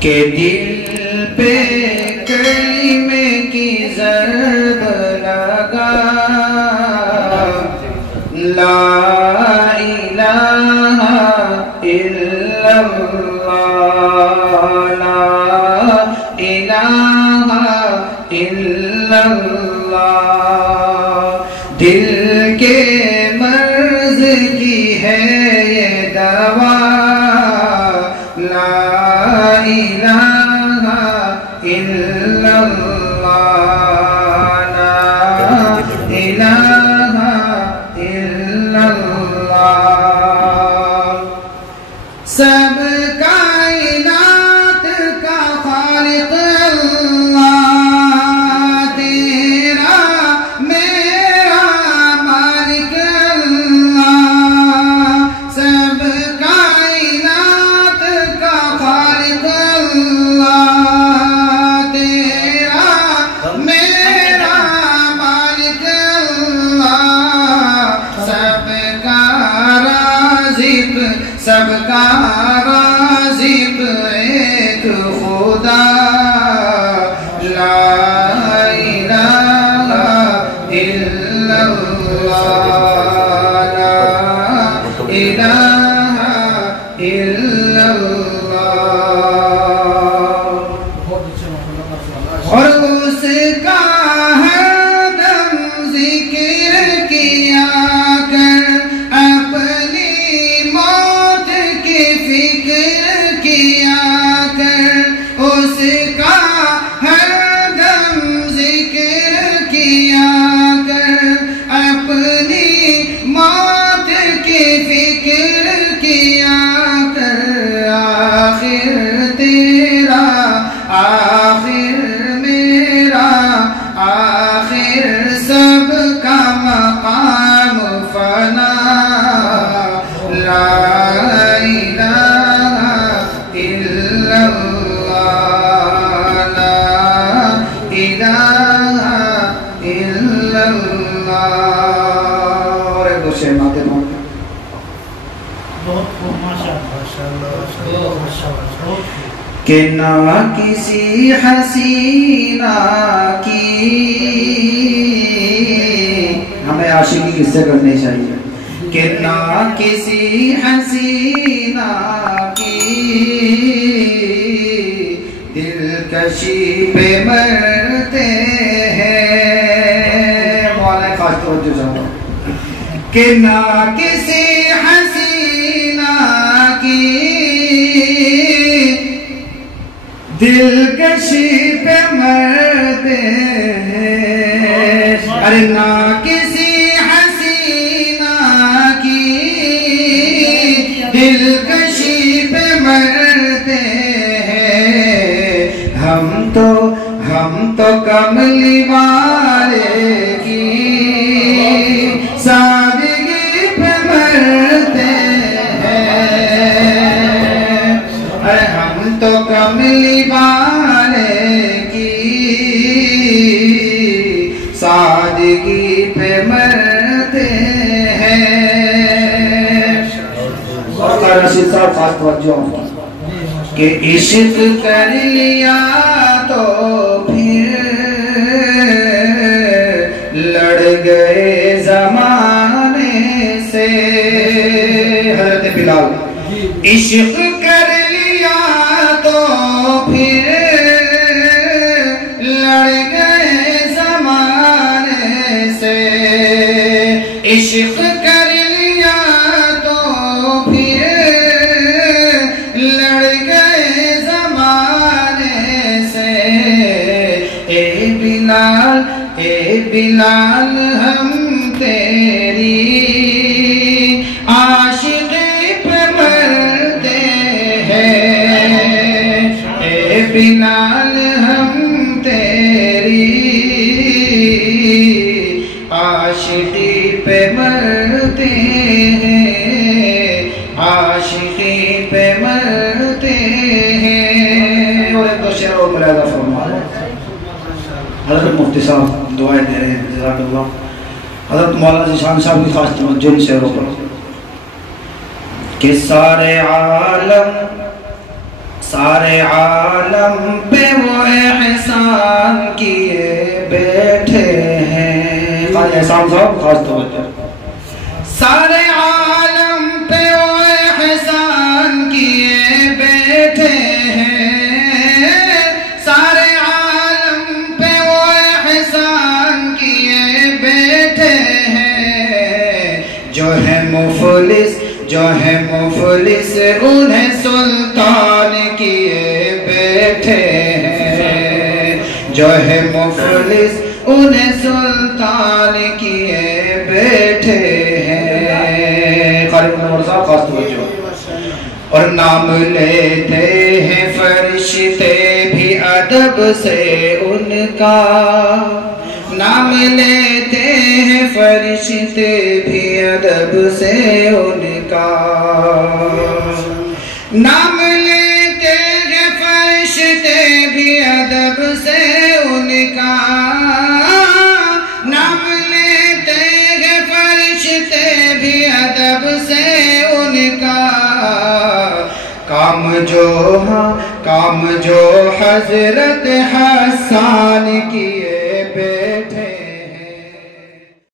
کہ دل پہ کلمے کی ضرب لگا لا الہ الا اللہ لا الہ الا اللہ دل کے مرض کی ہے یہ دوا لا الہ الا اللہ لا الہ الا اللہ سب کائنات کا خالق اللہ تیرا میرا مالک اللہ سب کائنات کا خالق اللہ تیرا میرا مالک اللہ سب کا رازق ایک خدا لا الہ الا اللہ لا الہ الا اللہ اور اس کا ہر دم ذکر کیا کر اپنی موت کی فکر کیا کر اس کا ہر دم ذکر کیا کر اپنی موت کی فکر کیا کر آخر تیرا آخر میرا آخر سب کا مقام فنا لا الہ الا اللہ لا الہ الا اللہ اور ایک دو شعر ماتے ہیں کہ نہ کسی حسینہ کی ہمیں عاشقی کس سے کرنی چاہیے کہ نہ کسی حسینہ کی دلکشی پہ مرتے ہیں مولا خاص توجہ چاہتا ہوں کہ نہ کسی حسینہ کی دلکشی پہ مرتے ہیں ارے نہ کسی حسینہ کی دلکشی پہ مرتے ہیں ہم تو کملی والے کی سادگی پہ مرتے ہیں ارے ہم تو کملی والے کی سادگی پہ مرتے ہیں اور رشید صاحب خاص توجہ کہ عشق کر لیا تو پھر لڑ گئے زمانے سے حضرت بلال عشق کر لیا تو پھر لڑ گئے زمانے سے عشق کر لیا تو پھر لڑ گئے زمانے سے اے بلال ہم تیری عاشقی پہ مرتے ہیں اے بلال ہم تیری عاشقی پہ مرتے ہیں عاشقی پہ مرتے ہیں اور ایک دو شعر اور ملاحظہ فرمائے حضرت مفتی صاحب دعائیں دے رہے ہیں جزاک اللہ حضرت مولانا ذیشان صاحب کی خاص توجہ ان شعروں پر کہ سارے عالم سارے عالم پہ وہ احسان کیے بیٹھے ہیں. قاری احسان صاحب خاص توجہ. سارے عالم پہ وہ احسان کیے بیٹھے ہیں. سارے عالم پہ وہ احسان کیے بیٹھے ہیں. جو ہے مفلس انہیں سلطان کیے بیٹھے ہیں. جو ہے مفلس انہیں سلطان کیے بیٹھے ہیں. قاری منور صاحب خاص توجہ. اور نام لیتے ہیں فرشتے بھی ادب سے ان کا. نام لیتے ہیں فرشتے بھی ادب سے ان کا. نام لیتے ہیں فرشتے بھی ادب سے ان کا. نام لیتے ہیں فرشتے بھی ادب سے ان کا. کام جو حضرت حسان کیے بیٹھے